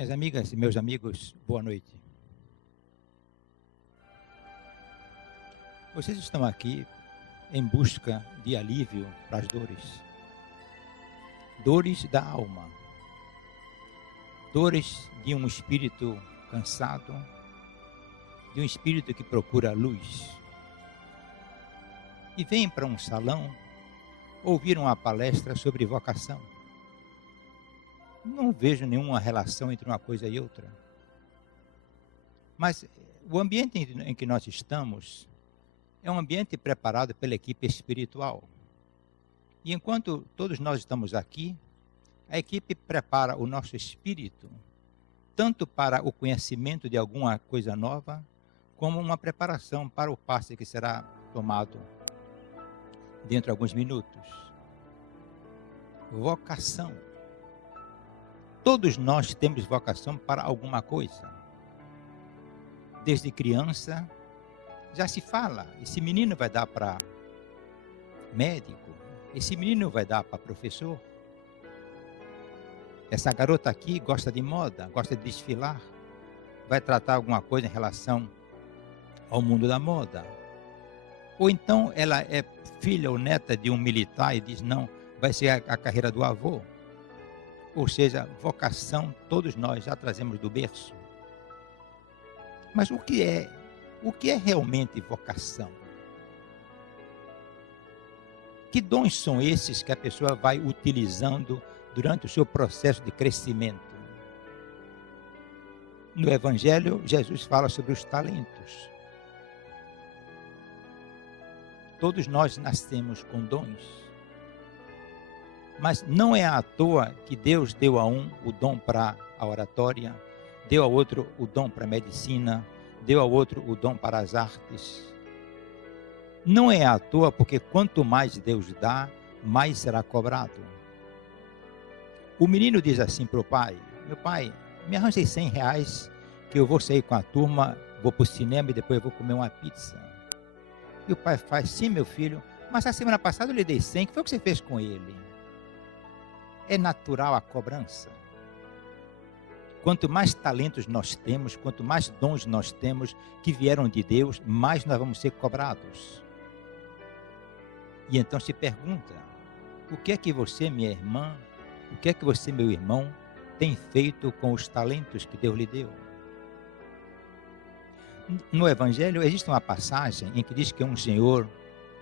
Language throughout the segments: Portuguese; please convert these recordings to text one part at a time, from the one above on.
Minhas amigas e meus amigos, boa noite. Vocês estão aqui em busca de alívio para as dores da alma, dores de um espírito cansado, de um espírito que procura luz. E vêm para um salão ouvir uma palestra sobre vocação. Não vejo nenhuma relação entre uma coisa e outra. Mas o ambiente em que nós estamos é um ambiente preparado pela equipe espiritual. E enquanto todos nós estamos aqui, a equipe prepara o nosso espírito, tanto para o conhecimento de alguma coisa nova, como uma preparação para o passe que será tomado dentro de alguns minutos. Vocação. Todos nós temos vocação para alguma coisa. Desde criança, já se fala, esse menino vai dar para médico, esse menino vai dar para professor. Essa garota aqui gosta de moda, gosta de desfilar, vai tratar alguma coisa em relação ao mundo da moda. Ou então ela é filha ou neta de um militar e diz, não, vai ser a carreira do avô. Ou seja, vocação, todos nós já trazemos do berço. Mas o que é realmente vocação? Que dons são esses que a pessoa vai utilizando durante o seu processo de crescimento? No Evangelho, Jesus fala sobre os talentos. Todos nós nascemos com dons. Mas não é à toa que Deus deu a um o dom para a oratória, deu ao outro o dom para a medicina, deu ao outro o dom para as artes. Não é à toa porque quanto mais Deus dá, mais será cobrado. O menino diz assim para o pai, meu pai, me arranje R$100 que eu vou sair com a turma, vou para o cinema e depois eu vou comer uma pizza. E o pai faz, sim meu filho, mas a semana passada eu lhe dei 100, o que foi que você fez com ele? É natural a cobrança. Quanto mais talentos nós temos, quanto mais dons nós temos que vieram de Deus, mais nós vamos ser cobrados. E então se pergunta, o que é que você, minha irmã, o que é que você, meu irmão, tem feito com os talentos que Deus lhe deu? No Evangelho existe uma passagem em que diz que um senhor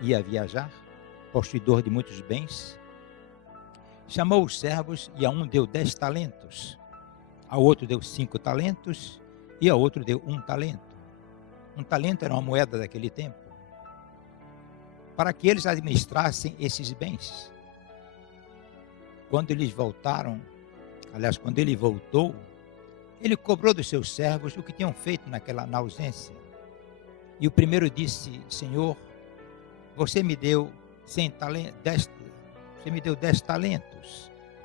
ia viajar, possuidor de muitos bens, chamou os servos e a um deu 10 talentos, a outro deu 5 talentos e a outro deu 1 talento. 1 talento era uma moeda daquele tempo. Para que eles administrassem esses bens. Quando eles voltaram, quando ele voltou, ele cobrou dos seus servos o que tinham feito na ausência. E o primeiro disse, Senhor, você me deu 10 talentos.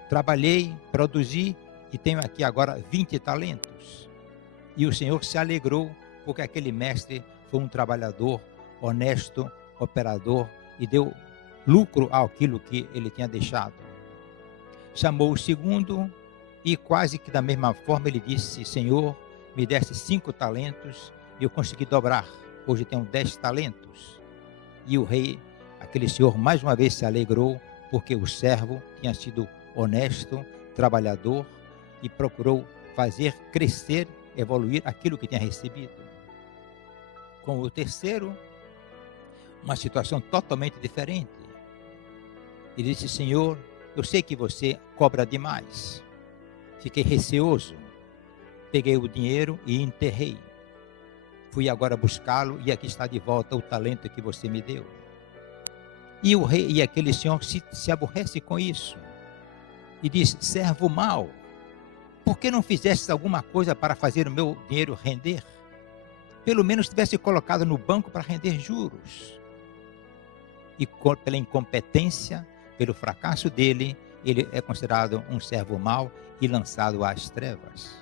Trabalhei, produzi e tenho aqui agora 20 talentos. E o Senhor se alegrou porque aquele mestre foi um trabalhador honesto, operador e deu lucro àquilo que ele tinha deixado. Chamou o segundo e quase que da mesma forma ele disse, Senhor, me deste 5 talentos e eu consegui dobrar. Hoje tenho 10 talentos. E o rei, aquele senhor, mais uma vez se alegrou porque o servo tinha sido honesto, trabalhador e procurou fazer crescer, evoluir aquilo que tinha recebido. Com o terceiro, uma situação totalmente diferente. Ele disse, Senhor, eu sei que você cobra demais. Fiquei receoso, peguei o dinheiro e enterrei. Fui agora buscá-lo e aqui está de volta o talento que você me deu. E o rei e aquele senhor se aborrece com isso. E diz, servo mau, por que não fizeste alguma coisa para fazer o meu dinheiro render? Pelo menos tivesse colocado no banco para render juros. E pela incompetência, pelo fracasso dele, ele é considerado um servo mau e lançado às trevas.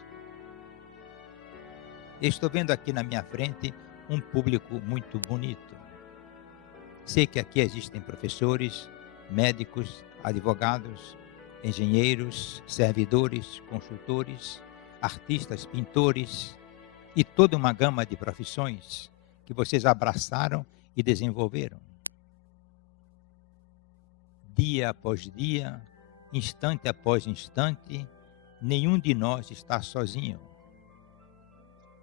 Eu estou vendo aqui na minha frente um público muito bonito. Sei que aqui existem professores, médicos, advogados, engenheiros, servidores, consultores, artistas, pintores e toda uma gama de profissões que vocês abraçaram e desenvolveram. Dia após dia, instante após instante, nenhum de nós está sozinho.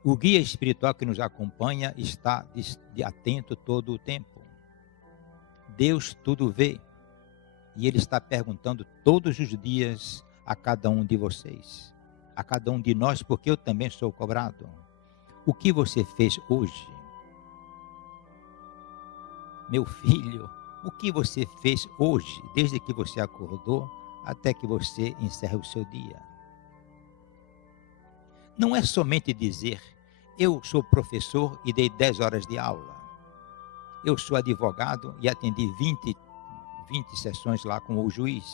O guia espiritual que nos acompanha está atento todo o tempo. Deus tudo vê. E Ele está perguntando todos os dias a cada um de vocês, a cada um de nós, porque eu também sou cobrado. O que você fez hoje? Meu filho, o que você fez hoje, desde que você acordou até que você encerra o seu dia? Não é somente dizer, eu sou professor e dei 10 horas de aula. Eu sou advogado e atendi 20 sessões lá com o juiz.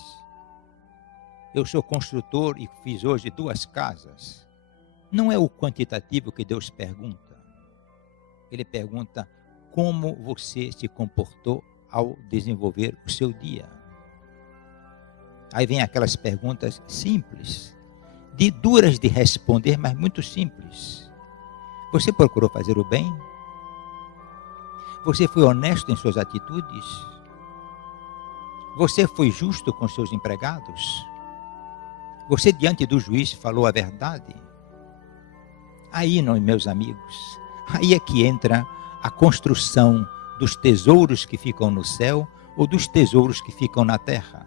Eu sou construtor e fiz hoje 2 casas. Não é o quantitativo que Deus pergunta. Ele pergunta como você se comportou ao desenvolver o seu dia. Aí vem aquelas perguntas simples, duras de responder, mas muito simples. Você procurou fazer o bem? Você foi honesto em suas atitudes? Você foi justo com seus empregados? Você diante do juiz falou a verdade? Aí, meus amigos, aí é que entra a construção dos tesouros que ficam no céu ou dos tesouros que ficam na terra.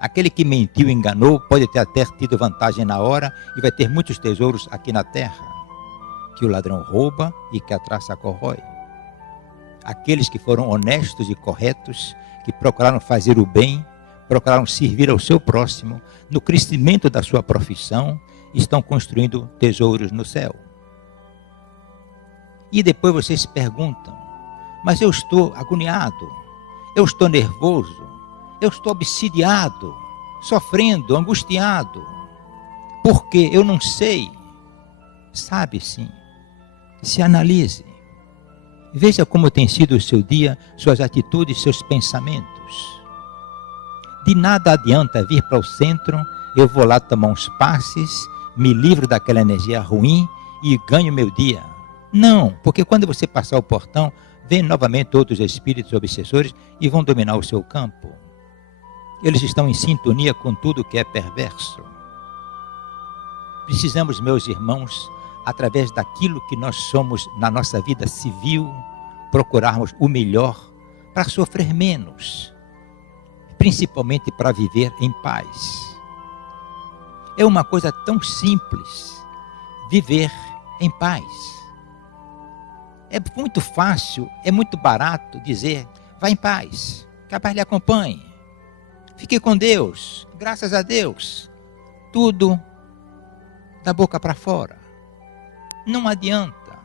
Aquele que mentiu e enganou pode até ter tido vantagem na hora e vai ter muitos tesouros aqui na terra, que o ladrão rouba e que a traça corrói. Aqueles que foram honestos e corretos, que procuraram fazer o bem, procuraram servir ao seu próximo, no crescimento da sua profissão, estão construindo tesouros no céu. E depois vocês perguntam, mas eu estou agoniado, eu estou nervoso, eu estou obsidiado, sofrendo, angustiado, porque eu não sei. Sabe sim, se analise, veja como tem sido o seu dia, suas atitudes, seus pensamentos. De nada adianta vir para o centro, eu vou lá tomar uns passes, me livro daquela energia ruim e ganho meu dia. Não, porque quando você passar o portão, vem novamente outros espíritos obsessores e vão dominar o seu campo. Eles estão em sintonia com tudo que é perverso. Precisamos, meus irmãos, através daquilo que nós somos na nossa vida civil, procurarmos o melhor para sofrer menos, principalmente para viver em paz. É uma coisa tão simples, viver em paz. É muito fácil, é muito barato dizer, vá em paz, que a paz lhe acompanhe. Fique com Deus, graças a Deus. Tudo da boca para fora. Não adianta.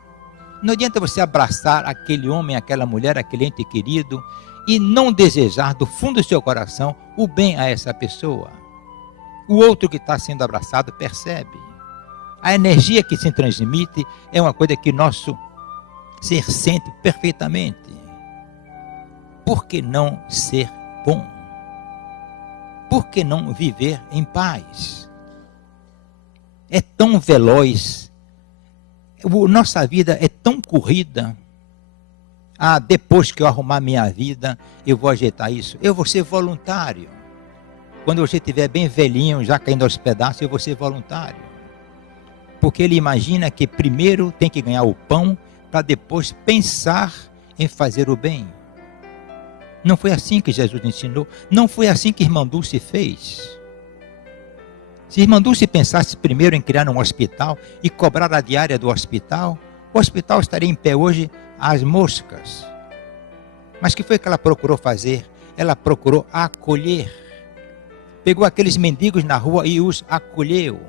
Não adianta você abraçar aquele homem, aquela mulher, aquele ente querido e não desejar do fundo do seu coração o bem a essa pessoa. O outro que está sendo abraçado percebe. A energia que se transmite é uma coisa que nosso ser sente perfeitamente. Por que não ser bom? Por que não viver em paz? É tão veloz. Nossa vida é tão corrida. Depois que eu arrumar minha vida, eu vou ajeitar isso. Eu vou ser voluntário. Quando você estiver bem velhinho, já caindo aos pedaços, eu vou ser voluntário. Porque ele imagina que primeiro tem que ganhar o pão, para depois pensar em fazer o bem. Não foi assim que Jesus ensinou. Não foi assim que Irmã Dulce fez. Se Irmã Dulce pensasse primeiro em criar um hospital e cobrar a diária do hospital, o hospital estaria em pé hoje às moscas. Mas o que foi que ela procurou fazer? Ela procurou acolher. Pegou aqueles mendigos na rua e os acolheu.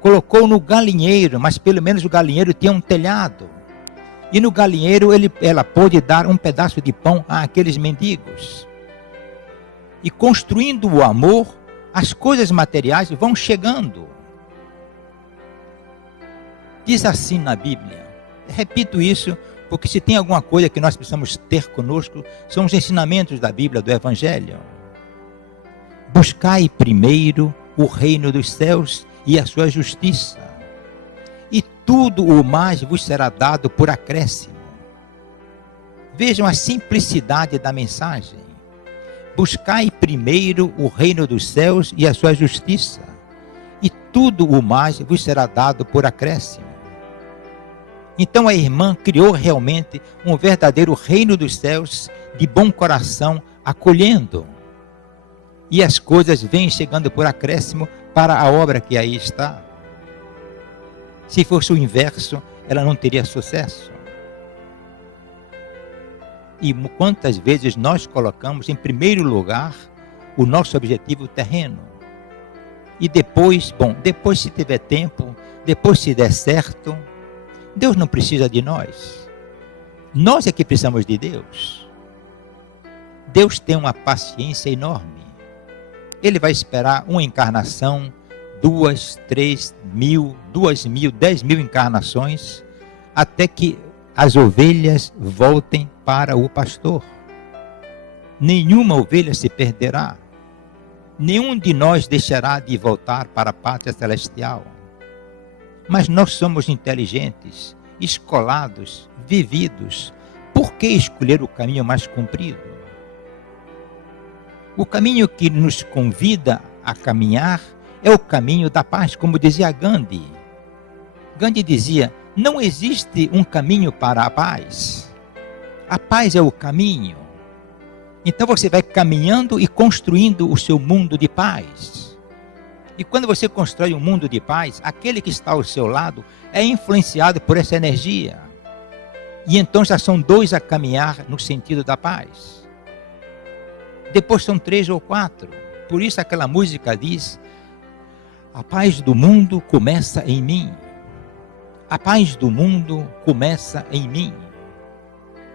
Colocou no galinheiro, mas pelo menos o galinheiro tinha um telhado. E no galinheiro ela pôde dar um pedaço de pão àqueles mendigos. E construindo o amor, as coisas materiais vão chegando. Diz assim na Bíblia. Repito isso, porque se tem alguma coisa que nós precisamos ter conosco, são os ensinamentos da Bíblia, do Evangelho. Buscai primeiro o reino dos céus e a sua justiça, e tudo o mais vos será dado por acréscimo. Vejam a simplicidade da mensagem. Buscai primeiro o reino dos céus e a sua justiça, e tudo o mais vos será dado por acréscimo. Então a irmã criou realmente um verdadeiro reino dos céus, de bom coração, acolhendo. E as coisas vêm chegando por acréscimo para a obra que aí está. Se fosse o inverso, ela não teria sucesso. E quantas vezes nós colocamos em primeiro lugar o nosso objetivo terreno. E depois, depois se tiver tempo, depois se der certo, Deus não precisa de nós. Nós é que precisamos de Deus. Deus tem uma paciência enorme. Ele vai esperar uma encarnação, 2, 3 mil, 2 mil, 10 mil encarnações, até que as ovelhas voltem para o pastor. Nenhuma ovelha se perderá. Nenhum de nós deixará de voltar para a pátria celestial. Mas nós somos inteligentes, escolados, vividos. Por que escolher o caminho mais comprido? O caminho que nos convida a caminhar é o caminho da paz, como dizia Gandhi. Gandhi dizia: não existe um caminho para a paz. A paz é o caminho. Então você vai caminhando e construindo o seu mundo de paz. E quando você constrói um mundo de paz, aquele que está ao seu lado é influenciado por essa energia. E então já são 2 a caminhar no sentido da paz. Depois são 3 ou 4. Por isso aquela música diz: a paz do mundo começa em mim. A paz do mundo começa em mim.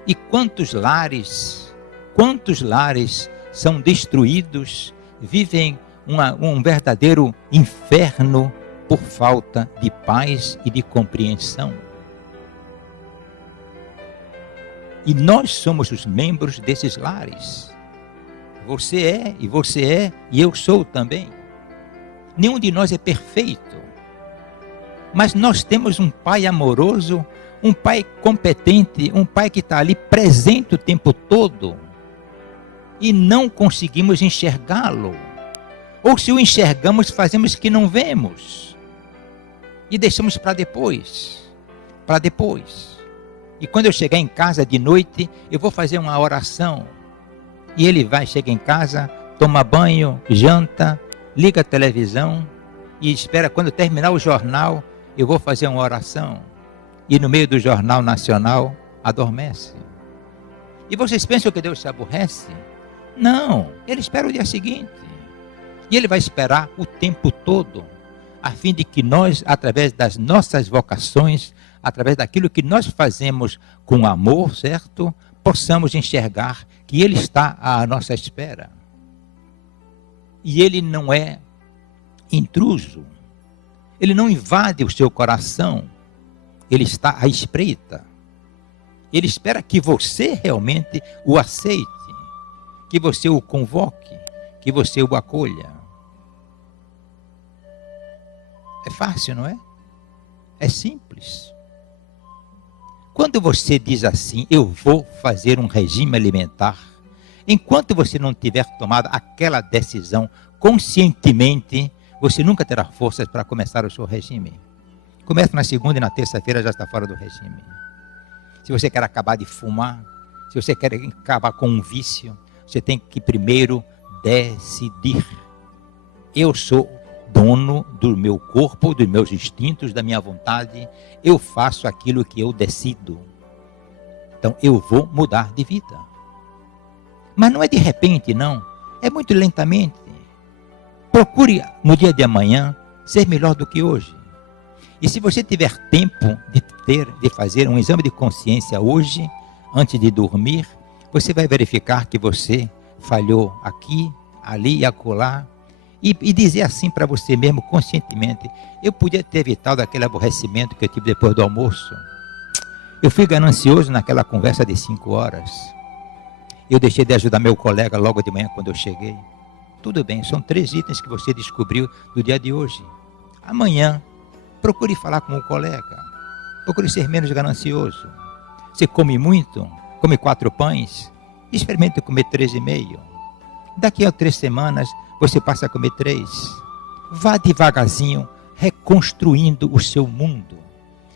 E quantos lares são destruídos, vivem um verdadeiro inferno por falta de paz e de compreensão. E nós somos os membros desses lares. Você é, e eu sou também. Nenhum de nós é perfeito. Mas nós temos um Pai amoroso, um Pai competente, um Pai que está ali presente o tempo todo. E não conseguimos enxergá-lo. Ou se o enxergamos, fazemos que não vemos. E deixamos para depois. Para depois. E quando eu chegar em casa de noite, eu vou fazer uma oração. E ele chega em casa, toma banho, janta, liga a televisão e espera quando terminar o jornal, eu vou fazer uma oração. E no meio do Jornal Nacional, adormece. E vocês pensam que Deus se aborrece? Não, ele espera o dia seguinte. E ele vai esperar o tempo todo, a fim de que nós, através das nossas vocações, através daquilo que nós fazemos com amor, certo? Possamos enxergar que ele está à nossa espera. E ele não é intruso. Ele não invade o seu coração. Ele está à espreita. Ele espera que você realmente o aceite, que você o convoque, que você o acolha. É fácil, não é? É simples. Quando você diz assim, eu vou fazer um regime alimentar, enquanto você não tiver tomado aquela decisão conscientemente, você nunca terá forças para começar o seu regime. Começa na segunda e na terça-feira, já está fora do regime. Se você quer acabar de fumar, se você quer acabar com um vício, você tem que primeiro decidir. Eu sou dono do meu corpo, dos meus instintos, da minha vontade. Eu faço aquilo que eu decido. Então eu vou mudar de vida. Mas não é de repente, não. É muito lentamente. Procure no dia de amanhã ser melhor do que hoje. E se você tiver tempo de fazer um exame de consciência hoje, antes de dormir, você vai verificar que você falhou aqui, ali e acolá. E dizer assim para você mesmo, conscientemente, eu podia ter evitado aquele aborrecimento que eu tive depois do almoço. Eu fui ganancioso naquela conversa de 5 horas. Eu deixei de ajudar meu colega logo de manhã quando eu cheguei. Tudo bem, são 3 itens que você descobriu do dia de hoje. Amanhã, procure falar com o colega. Procure ser menos ganancioso. Você come muito, come 4 pães, experimente comer 3,5. Daqui a 3 semanas, você passa a comer 3. Vá devagarzinho, reconstruindo o seu mundo,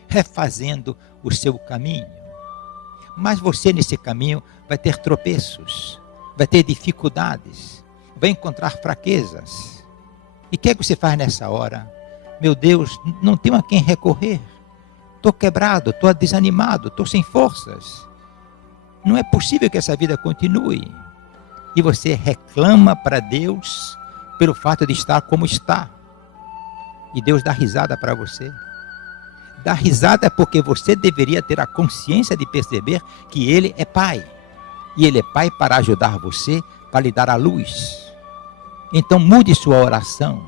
refazendo o seu caminho. Mas você, nesse caminho, vai ter tropeços, vai ter dificuldades, vai encontrar fraquezas. E o que é que você faz nessa hora? Meu Deus, não tenho a quem recorrer. Estou quebrado, estou desanimado, estou sem forças. Não é possível que essa vida continue. E você reclama para Deus pelo fato de estar como está. E Deus dá risada para você. Dá risada porque você deveria ter a consciência de perceber que Ele é Pai. E Ele é Pai para ajudar você, para lhe dar a luz. Então mude sua oração.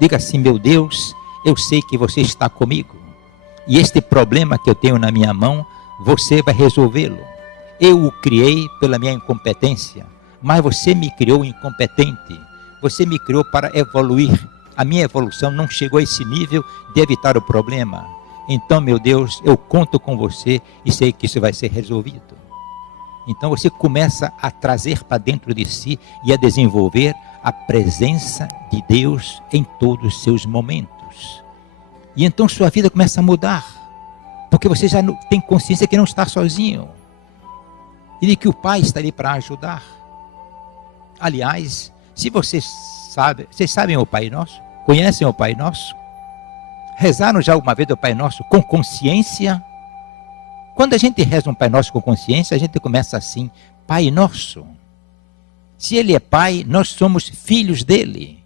Diga assim: meu Deus, eu sei que você está comigo. E este problema que eu tenho na minha mão, você vai resolvê-lo. Eu o criei pela minha incompetência, mas você me criou incompetente. Você me criou para evoluir. A minha evolução não chegou a esse nível de evitar o problema. Então, meu Deus, eu conto com você e sei que isso vai ser resolvido. Então você começa a trazer para dentro de si e a desenvolver a presença de Deus em todos os seus momentos. E então sua vida começa a mudar, porque você já tem consciência que não está sozinho e de que o Pai está ali para ajudar. Aliás, se vocês sabem o Pai Nosso? Conhecem o Pai Nosso? Rezaram já alguma vez o Pai Nosso com consciência? Quando a gente reza um Pai Nosso com consciência, a gente começa assim: Pai Nosso. Se Ele é Pai, nós somos filhos dEle.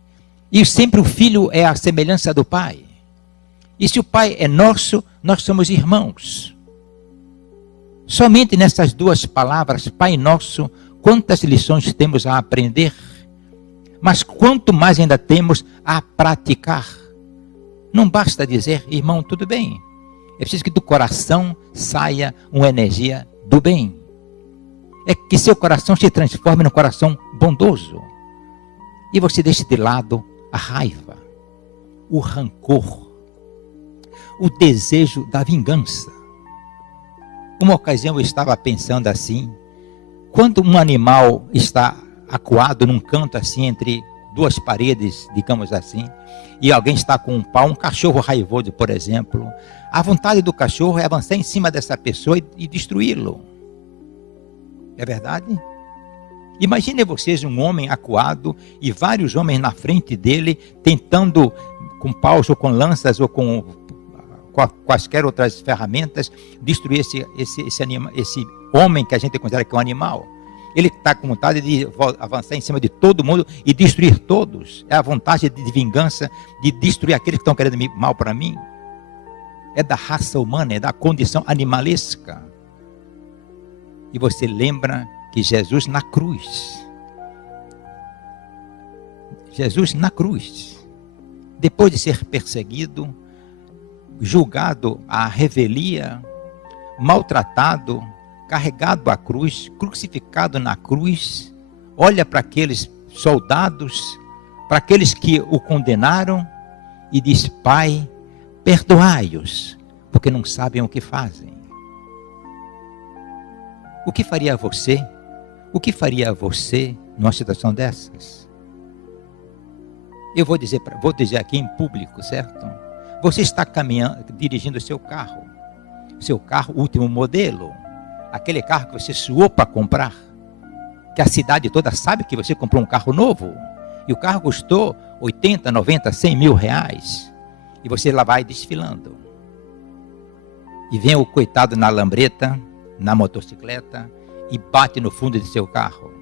E sempre o Filho é a semelhança do Pai. E se o Pai é nosso, nós somos irmãos. Somente nessas 2 palavras, Pai Nosso, quantas lições temos a aprender. Mas quanto mais ainda temos a praticar. Não basta dizer: irmão, tudo bem. É preciso que do coração saia uma energia do bem. É que seu coração se transforme num coração bondoso. E você deixe de lado a raiva, o rancor, o desejo da vingança. Uma ocasião eu estava pensando assim: quando um animal está acuado num canto assim, entre 2 paredes, digamos assim, e alguém está com um pau, um cachorro raivoso, por exemplo, a vontade do cachorro é avançar em cima dessa pessoa e destruí-lo. É verdade? Imagine vocês um homem acuado e vários homens na frente dele, tentando com paus ou com lanças ou com quaisquer outras ferramentas, destruir esse homem que a gente considera que é um animal. Ele está com vontade de avançar em cima de todo mundo e destruir todos. É a vontade de vingança, de destruir aqueles que estão querendo mal para mim. É da raça humana, é da condição animalesca. E você lembra que Jesus na cruz, depois de ser perseguido, julgado à revelia, maltratado, carregado à cruz, crucificado na cruz, olha para aqueles soldados, para aqueles que o condenaram e diz: Pai, perdoai-os, porque não sabem o que fazem. O que faria você? O que faria você numa situação dessas? Eu vou dizer aqui em público, certo? Você está dirigindo o seu carro último modelo, aquele carro que você suou para comprar, que a cidade toda sabe que você comprou um carro novo, e o carro custou 80, 90, 100 mil reais, e você lá vai desfilando, e vem o coitado na lambreta, na motocicleta, e bate no fundo de seu carro.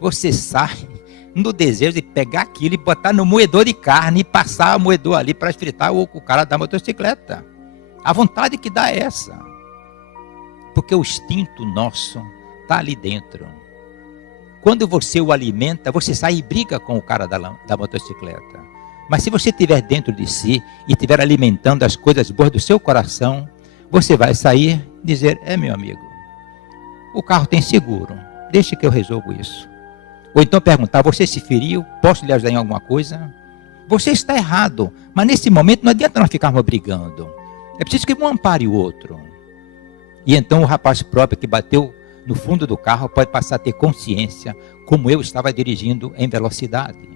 Você sai no desejo de pegar aquilo e botar no moedor de carne e passar o moedor ali para fritar o cara da motocicleta. A vontade que dá é essa. Porque o instinto nosso está ali dentro. Quando você o alimenta, você sai e briga com o cara da motocicleta. Mas se você estiver dentro de si e estiver alimentando as coisas boas do seu coração, você vai sair e dizer: meu amigo, o carro tem seguro, deixa que eu resolvo isso. Ou então perguntar: você se feriu? Posso lhe ajudar em alguma coisa? Você está errado, mas nesse momento não adianta nós ficarmos brigando. É preciso que um ampare o outro. E então o rapaz próprio que bateu no fundo do carro pode passar a ter consciência como eu estava dirigindo em velocidade.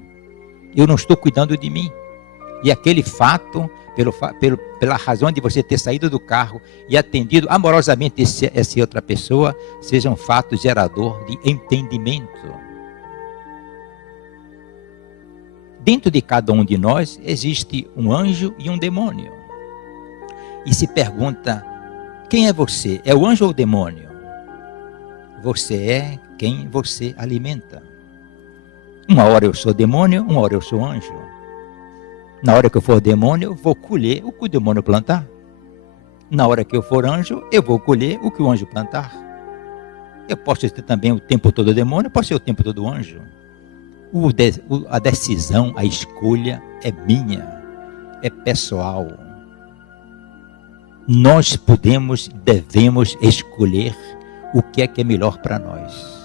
Eu não estou cuidando de mim. E aquele fato, pela razão de você ter saído do carro e atendido amorosamente essa outra pessoa, seja um fato gerador de entendimento. Dentro de cada um de nós existe um anjo e um demônio. E se pergunta, quem é você? É o anjo ou o demônio? Você é quem você alimenta. Uma hora eu sou demônio, uma hora eu sou anjo. Na hora que eu for demônio, eu vou colher o que o demônio plantar. Na hora que eu for anjo, eu vou colher o que o anjo plantar. Eu posso ser também o tempo todo demônio, posso ser o tempo todo anjo. A decisão, a escolha é minha, é pessoal. Nós podemos, devemos escolher o que é melhor para nós.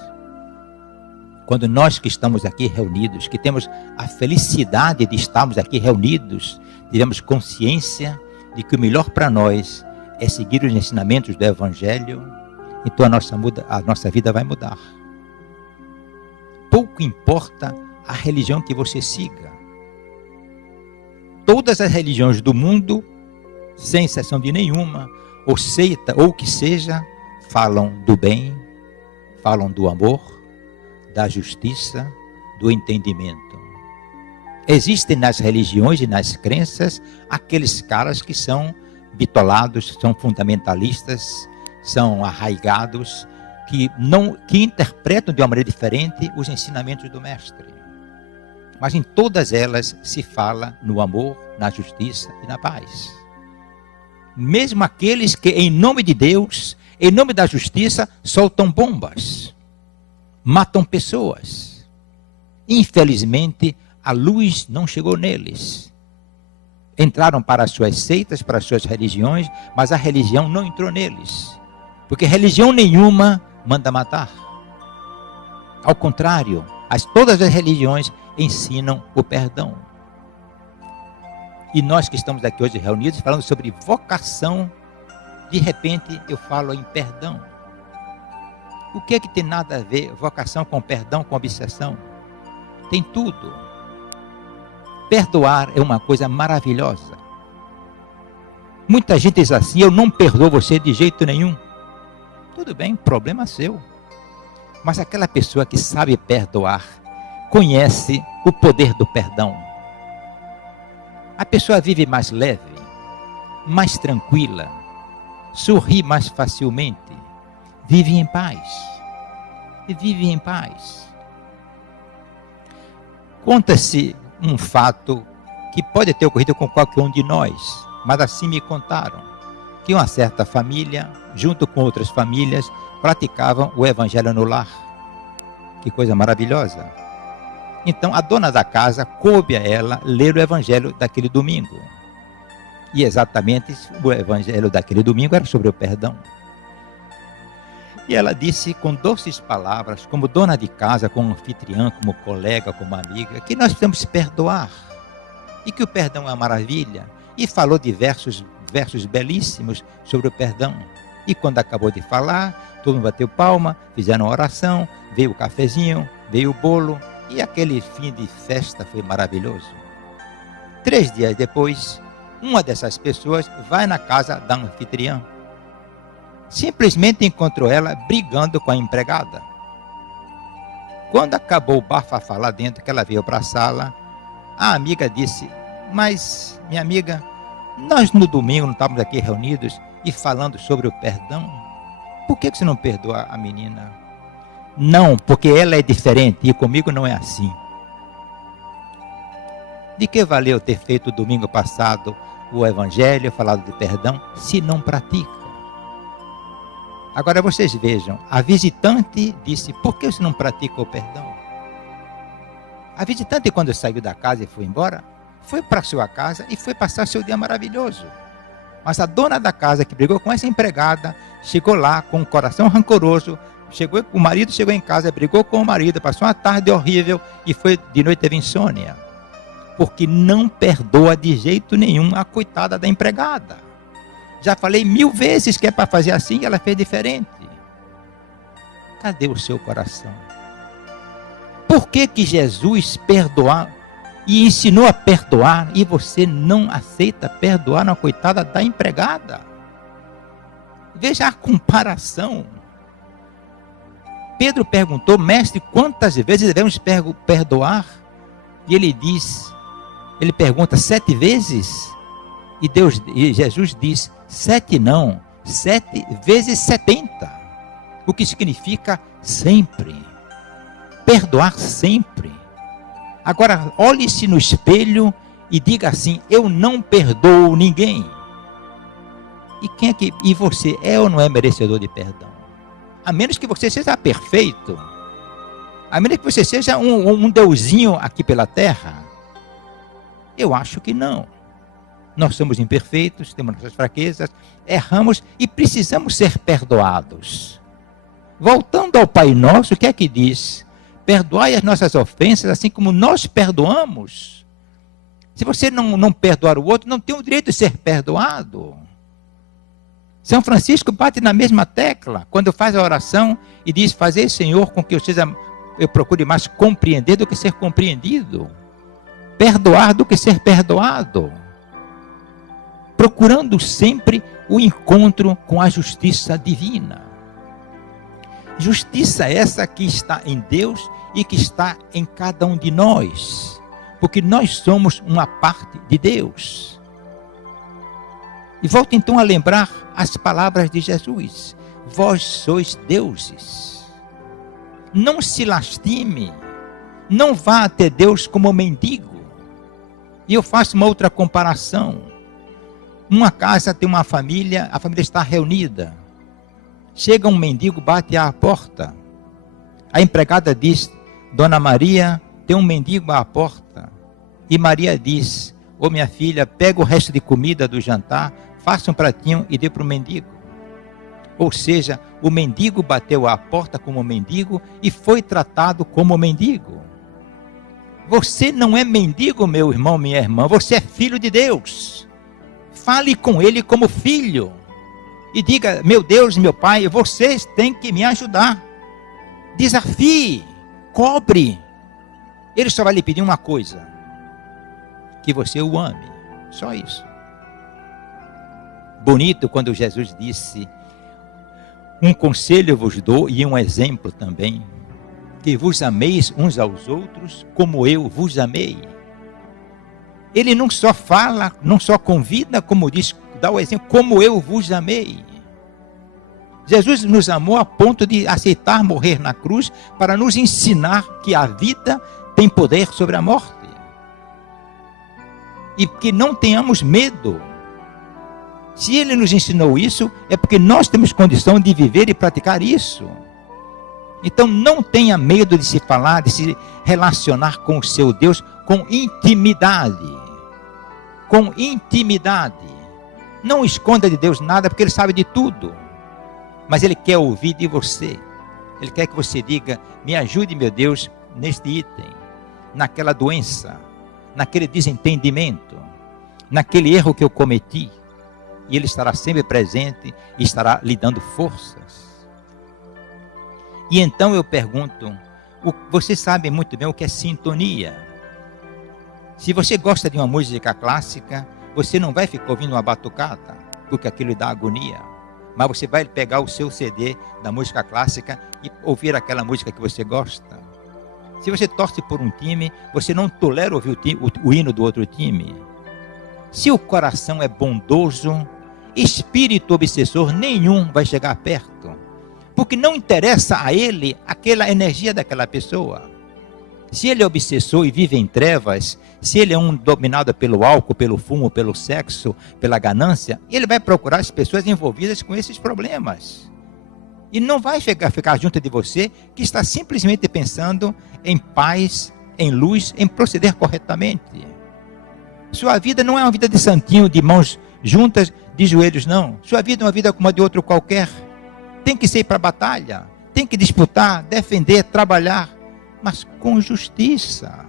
Quando nós que estamos aqui reunidos, que temos a felicidade de estarmos aqui reunidos, tivemos consciência de que o melhor para nós é seguir os ensinamentos do Evangelho, então a nossa vida vai mudar. Pouco importa a religião que você siga. Todas as religiões do mundo, sem exceção de nenhuma, ou seita, ou o que seja, falam do bem, falam do amor, da justiça, do entendimento. Existem nas religiões e nas crenças aqueles caras que são bitolados, são fundamentalistas, são arraigados, que interpretam de uma maneira diferente os ensinamentos do mestre. Mas em todas elas se fala no amor, na justiça e na paz. Mesmo aqueles que em nome de Deus, em nome da justiça, soltam bombas, matam pessoas. Infelizmente, a luz não chegou neles. Entraram para as suas seitas, para as suas religiões, mas a religião não entrou neles. Porque religião nenhuma manda matar. Ao contrário, todas as religiões ensinam o perdão. E nós que estamos aqui hoje reunidos falando sobre vocação, de repente eu falo em perdão. O que é que tem nada a ver vocação com perdão, com obsessão? Tem tudo. Perdoar é uma coisa maravilhosa. Muita gente diz assim, eu não perdoo você de jeito nenhum. Tudo bem, problema seu. Mas aquela pessoa que sabe perdoar, conhece o poder do perdão. A pessoa vive mais leve, mais tranquila, sorri mais facilmente, vive em paz. E vive em paz. Conta-se um fato que pode ter ocorrido com qualquer um de nós, mas assim me contaram, que uma certa família, junto com outras famílias, praticavam o evangelho no lar. Que coisa maravilhosa. Então a dona da casa coube a ela ler o evangelho daquele domingo. E exatamente o evangelho daquele domingo era sobre o perdão. E ela disse com doces palavras, como dona de casa, como anfitriã, como colega, como amiga, que nós precisamos perdoar. E que o perdão é uma maravilha. E falou de versos belíssimos sobre o perdão. E quando acabou de falar, todo mundo bateu palma, fizeram uma oração, veio o cafezinho, veio o bolo, e aquele fim de festa foi maravilhoso. 3 dias depois, uma dessas pessoas vai na casa da anfitriã. Simplesmente encontrou ela brigando com a empregada. Quando acabou o bafafá lá dentro, que ela veio para a sala, a amiga disse, mas minha amiga, nós no domingo não estávamos aqui reunidos e falando sobre o perdão? Por que você não perdoa a menina? Não, porque ela é diferente e comigo não é assim. De que valeu ter feito domingo passado o evangelho, falado de perdão, se não pratica? Agora vocês vejam, a visitante disse, por que você não pratica o perdão? A visitante, quando saiu da casa e foi embora, foi para sua casa e foi passar seu dia maravilhoso. Mas a dona da casa, que brigou com essa empregada, chegou lá com o coração rancoroso, o marido chegou em casa, brigou com o marido, passou uma tarde horrível e foi de noite teve insônia. porque não perdoa de jeito nenhum a coitada da empregada. Já falei 1000 vezes que é para fazer assim, ela fez diferente. Cadê o seu coração? Por que Jesus perdoou e ensinou a perdoar e você não aceita perdoar na coitada da empregada? Veja a comparação. Pedro perguntou: mestre, quantas vezes devemos perdoar? E ele pergunta: 7 vezes? E Jesus diz: 7 não, 7 vezes 70. O que significa sempre. Perdoar sempre. Agora, olhe-se no espelho e diga assim: eu não perdoo ninguém. E você é ou não é merecedor de perdão? A menos que você seja perfeito. A menos que você seja um deusinho aqui pela terra. Eu acho que não. Nós somos imperfeitos, temos nossas fraquezas, erramos e precisamos ser perdoados. Voltando ao Pai Nosso, o que é que diz? Perdoai as nossas ofensas, assim como nós perdoamos. Se você não perdoar o outro, não tem o direito de ser perdoado. São Francisco bate na mesma tecla, quando faz a oração e diz: fazei, Senhor, com que eu procure mais compreender do que ser compreendido. Perdoar do que ser perdoado. Procurando sempre o encontro com a justiça divina. Justiça essa que está em Deus e que está em cada um de nós, porque nós somos uma parte de Deus. E volto então a lembrar as palavras de Jesus: vós sois deuses. Não se lastime, não vá até Deus como mendigo. E eu faço uma outra comparação. Uma casa tem uma família, a família está reunida. Chega um mendigo, bate à porta. A empregada diz: Dona Maria, tem um mendigo à porta. E Maria diz: ô minha filha, pega o resto de comida do jantar, faça um pratinho e dê para o mendigo. Ou seja, o mendigo bateu à porta como mendigo e foi tratado como mendigo. Você não é mendigo, meu irmão, minha irmã, você é filho de Deus. Fale com ele como filho. E diga: meu Deus, meu Pai, vocês têm que me ajudar. Desafie, cobre. Ele só vai lhe pedir uma coisa: que você o ame. Só isso. Bonito quando Jesus disse: um conselho eu vos dou e um exemplo também, que vos ameis uns aos outros como eu vos amei. Ele não só fala, não só convida, como diz, dá o exemplo, como eu vos amei. Jesus nos amou a ponto de aceitar morrer na cruz para nos ensinar que a vida tem poder sobre a morte. E que não tenhamos medo. Se ele nos ensinou isso, é porque nós temos condição de viver e praticar isso. Então não tenha medo de se falar, de se relacionar com o seu Deus com intimidade. Com intimidade. Não esconda de Deus nada, porque Ele sabe de tudo. Mas Ele quer ouvir de você. Ele quer que você diga: me ajude, meu Deus, neste item, naquela doença, naquele desentendimento, naquele erro que eu cometi. E Ele estará sempre presente e estará lhe dando forças. E então eu pergunto: você sabe muito bem o que é sintonia? Se você gosta de uma música clássica, você não vai ficar ouvindo uma batucada, porque aquilo lhe dá agonia. Mas você vai pegar o seu CD da música clássica e ouvir aquela música que você gosta. Se você torce por um time, você não tolera ouvir o hino do outro time. Se o coração é bondoso, espírito obsessor nenhum vai chegar perto. Porque não interessa a ele aquela energia daquela pessoa. Se ele é obsessor e vive em trevas, se ele é um dominado pelo álcool, pelo fumo, pelo sexo, pela ganância, ele vai procurar as pessoas envolvidas com esses problemas. E não vai ficar junto de você que está simplesmente pensando em paz, em luz, em proceder corretamente. Sua vida não é uma vida de santinho, de mãos juntas, de joelhos, não. Sua vida é uma vida como a de outro qualquer. Tem que sair para a batalha, tem que disputar, defender, trabalhar, mas com justiça,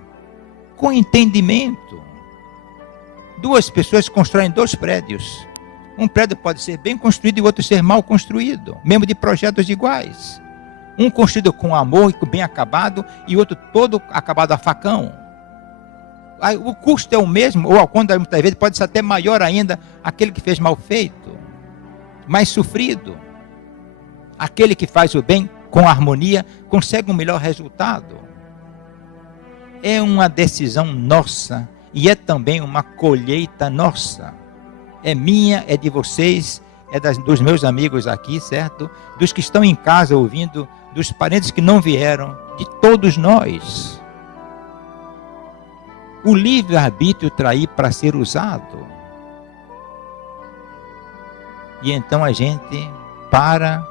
com entendimento. Duas pessoas constroem 2 prédios. Um prédio pode ser bem construído e o outro ser mal construído, mesmo de projetos iguais. Um construído com amor e bem acabado, e o outro todo acabado a facão. O custo é o mesmo, ou ao contrário, muitas vezes pode ser até maior ainda, aquele que fez mal feito, mais sofrido. Aquele que faz o bem com harmonia consegue um melhor resultado. É uma decisão nossa e é também uma colheita nossa. É minha, é de vocês, é dos meus amigos aqui, certo? Dos que estão em casa ouvindo, dos parentes que não vieram, de todos nós. O livre-arbítrio está aí para ser usado. E então a gente para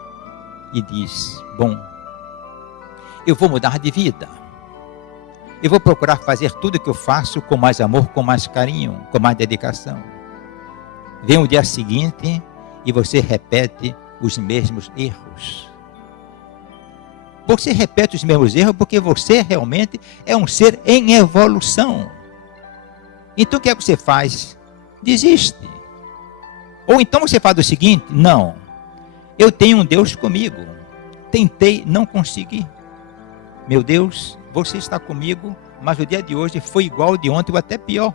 e diz, bom, eu vou mudar de vida. Eu vou procurar fazer tudo o que eu faço com mais amor, com mais carinho, com mais dedicação. Vem o dia seguinte e você repete os mesmos erros. Você repete os mesmos erros porque você realmente é um ser em evolução. Então o que é que você faz? Desiste. Ou então você faz o seguinte, não, eu tenho um Deus comigo. Tentei, não consegui. Meu Deus, você está comigo, mas o dia de hoje foi igual ao de ontem ou até pior.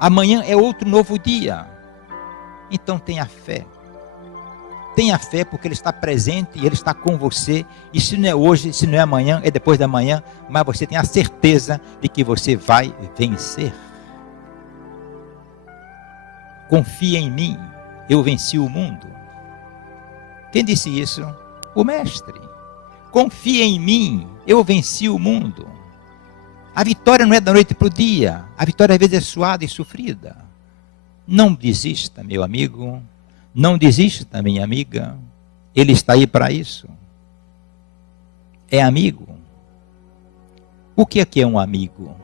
Amanhã é outro novo dia. Então tenha fé. Tenha fé porque Ele está presente e Ele está com você. E se não é hoje, se não é amanhã, é depois da manhã. Mas você tem a certeza de que você vai vencer. Confia em mim, eu venci o mundo. Quem disse isso? O Mestre. Confia em mim, eu venci o mundo. A vitória não é da noite para o dia. A vitória às vezes é suada e sofrida. Não desista, meu amigo. Não desista, minha amiga. Ele está aí para isso. É amigo. O que é um amigo?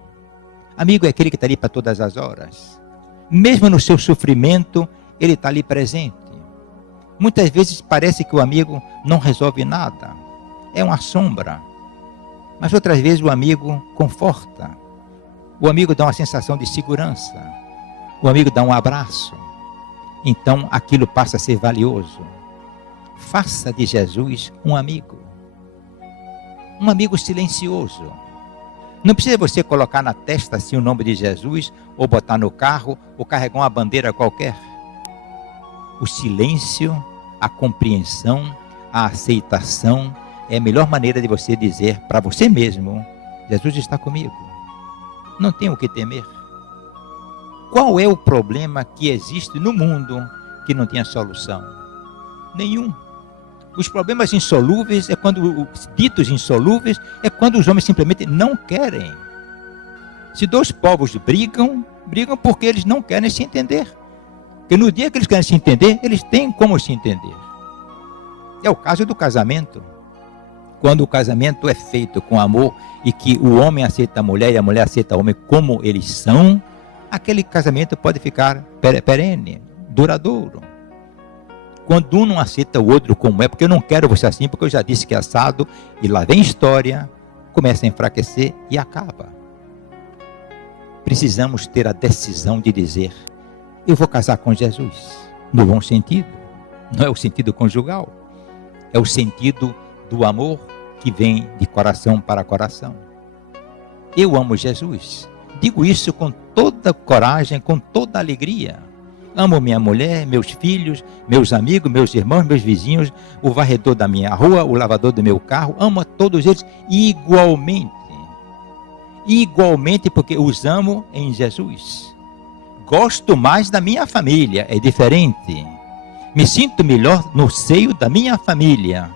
Amigo é aquele que está ali para todas as horas. Mesmo no seu sofrimento, ele está ali presente. Muitas vezes parece que o amigo não resolve nada. É uma sombra. Mas outras vezes o amigo conforta. O amigo dá uma sensação de segurança. O amigo dá um abraço. Então aquilo passa a ser valioso. Faça de Jesus um amigo. Um amigo silencioso. Não precisa você colocar na testa assim o nome de Jesus, ou botar no carro, ou carregar uma bandeira qualquer. O silêncio, a compreensão, a aceitação é a melhor maneira de você dizer para você mesmo, Jesus está comigo. Não tenho o que temer. Qual é o problema que existe no mundo que não tenha solução? Nenhum. Os problemas insolúveis ditos insolúveis, é quando os homens simplesmente não querem. Se 2 povos brigam porque eles não querem se entender. Porque no dia que eles querem se entender, eles têm como se entender. É o caso do casamento. Quando o casamento é feito com amor e que o homem aceita a mulher e a mulher aceita o homem como eles são, aquele casamento pode ficar perene, duradouro. Quando um não aceita o outro como é, porque eu não quero você assim, porque eu já disse que é assado, e lá vem história, começa a enfraquecer e acaba. Precisamos ter a decisão de dizer, eu vou casar com Jesus, no bom sentido. Não é o sentido conjugal, é o sentido do amor que vem de coração para coração. Eu amo Jesus, digo isso com toda coragem, com toda alegria. Amo minha mulher, meus filhos, meus amigos, meus irmãos, meus vizinhos, o varredor da minha rua, o lavador do meu carro. Amo a todos eles igualmente. Igualmente porque os amo em Jesus. Gosto mais da minha família, é diferente. Me sinto melhor no seio da minha família.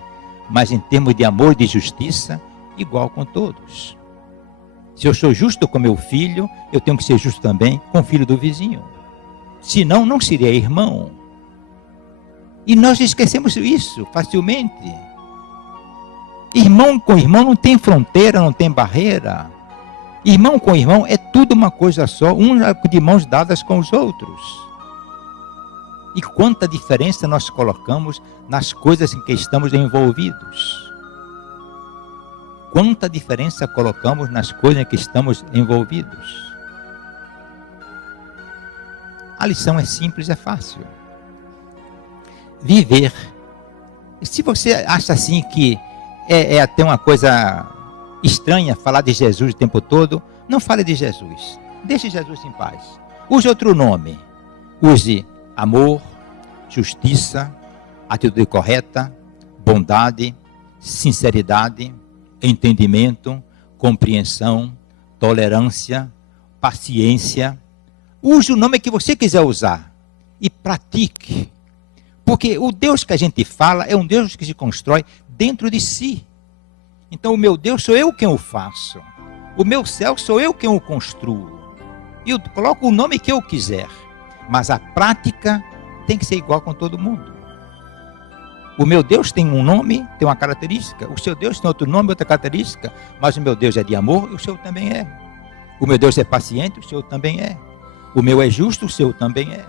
Mas em termos de amor e de justiça, igual com todos. Se eu sou justo com meu filho, eu tenho que ser justo também com o filho do vizinho. Senão, não seria irmão. E nós esquecemos isso facilmente. Irmão com irmão não tem fronteira, não tem barreira. Irmão com irmão é tudo uma coisa só, um de mãos dadas com os outros. E quanta diferença nós colocamos nas coisas em que estamos envolvidos. quanta diferença colocamos nas coisas em que estamos envolvidos. A lição é simples, é fácil. Viver. Se você acha assim que é até uma coisa estranha falar de Jesus o tempo todo, não fale de Jesus. Deixe Jesus em paz. Use outro nome. Use amor, justiça, atitude correta, bondade, sinceridade, entendimento, compreensão, tolerância, paciência. Use o nome que você quiser usar e pratique. Porque o Deus que a gente fala é um Deus que se constrói dentro de si. Então o meu Deus sou eu quem o faço. O meu céu sou eu quem o construo. E eu coloco o nome que eu quiser. Mas a prática tem que ser igual com todo mundo. O meu Deus tem um nome, tem uma característica. O seu Deus tem outro nome, outra característica. Mas o meu Deus é de amor e o seu também é. O meu Deus é paciente, o seu também é. O meu é justo, o seu também é.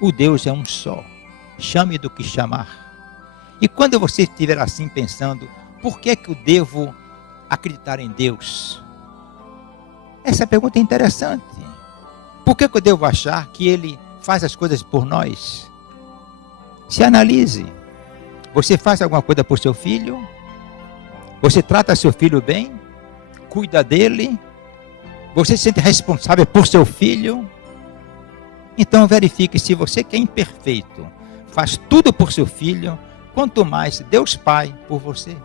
O Deus é um só. Chame do que chamar. E quando você estiver assim pensando, por que eu devo acreditar em Deus? Essa pergunta é interessante. Por que eu devo achar que Ele faz as coisas por nós? Se analise. Você faz alguma coisa por seu filho? Você trata seu filho bem? Cuida dele? Você se sente responsável por seu filho? Então verifique se você que é imperfeito, faz tudo por seu filho, quanto mais Deus Pai por você.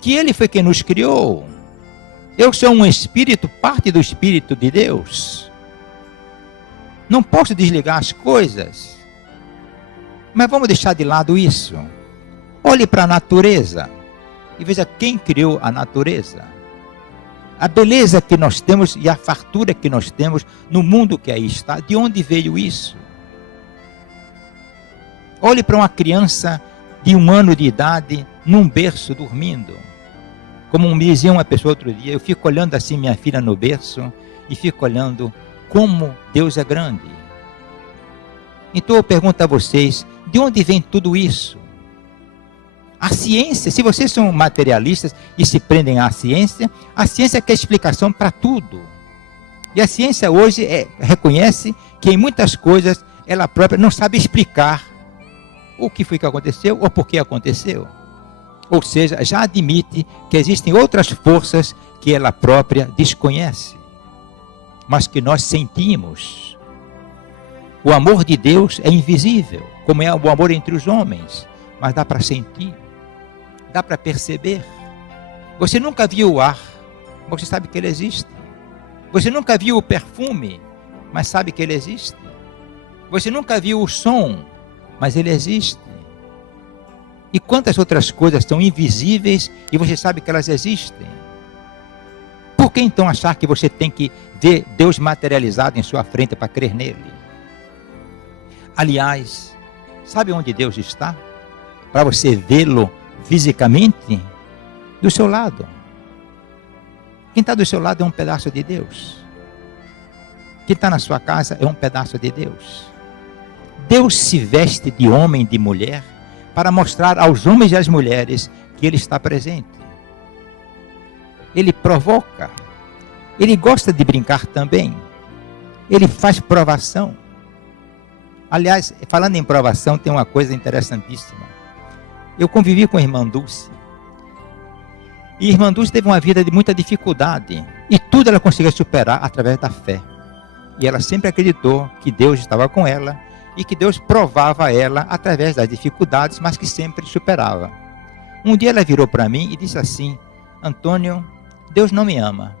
Que Ele foi quem nos criou. Eu sou um espírito, parte do Espírito de Deus. Não posso desligar as coisas. Mas vamos deixar de lado isso. Olhe para a natureza e veja quem criou a natureza. A beleza que nós temos e a fartura que nós temos no mundo que aí está. De onde veio isso? Olhe para uma criança de 1 ano de idade num berço dormindo. Como me dizia uma pessoa outro dia, eu fico olhando assim minha filha no berço e fico olhando como Deus é grande. Então eu pergunto a vocês, de onde vem tudo isso? A ciência, se vocês são materialistas e se prendem à ciência, a ciência quer explicação para tudo. E a ciência hoje reconhece que em muitas coisas ela própria não sabe explicar o que foi que aconteceu ou por que aconteceu. Ou seja, já admite que existem outras forças que ela própria desconhece, mas que nós sentimos. O amor de Deus é invisível, como é o amor entre os homens, mas dá para sentir, dá para perceber. Você nunca viu o ar, mas você sabe que ele existe. Você nunca viu o perfume, mas sabe que ele existe. Você nunca viu o som, mas ele existe. E quantas outras coisas são invisíveis e você sabe que elas existem? Por que então achar que você tem que ver Deus materializado em sua frente para crer nele? Aliás, sabe onde Deus está? Para você vê-lo fisicamente? Do seu lado. Quem está do seu lado é um pedaço de Deus. Quem está na sua casa é um pedaço de Deus. Deus se veste de homem e de mulher para mostrar aos homens e às mulheres que Ele está presente. Ele provoca. Ele gosta de brincar também. Ele faz provação. Aliás, falando em provação, tem uma coisa interessantíssima. Eu convivi com a irmã Dulce. E a irmã Dulce teve uma vida de muita dificuldade. E tudo ela conseguia superar através da fé. E ela sempre acreditou que Deus estava com ela e que Deus provava ela através das dificuldades, mas que sempre superava. Um dia ela virou para mim e disse assim: Antônio, Deus não me ama.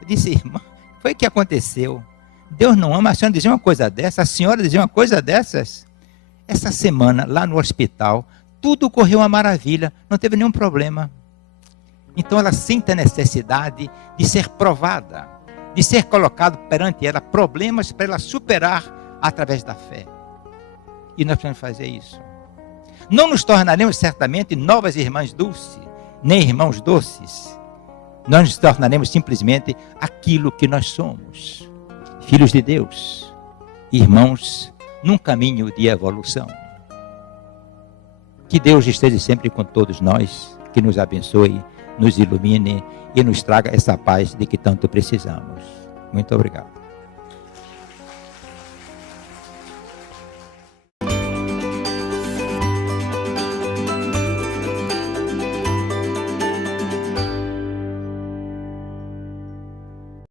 Eu disse: irmã, foi o que aconteceu? Deus não ama? A senhora dizia uma coisa dessa? A senhora dizia uma coisa dessas? Essa semana, lá no hospital, tudo correu uma maravilha, não teve nenhum problema. Então ela sente a necessidade de ser provada, de ser colocado perante ela problemas para ela superar através da fé. E nós precisamos fazer isso. Não nos tornaremos certamente novas irmãs Dulce, nem irmãos doces. Nós nos tornaremos simplesmente aquilo que nós somos. Filhos de Deus, irmãos num caminho de evolução. Que Deus esteja sempre com todos nós. que nos abençoe, nos ilumine e nos traga essa paz de que tanto precisamos. Muito obrigado.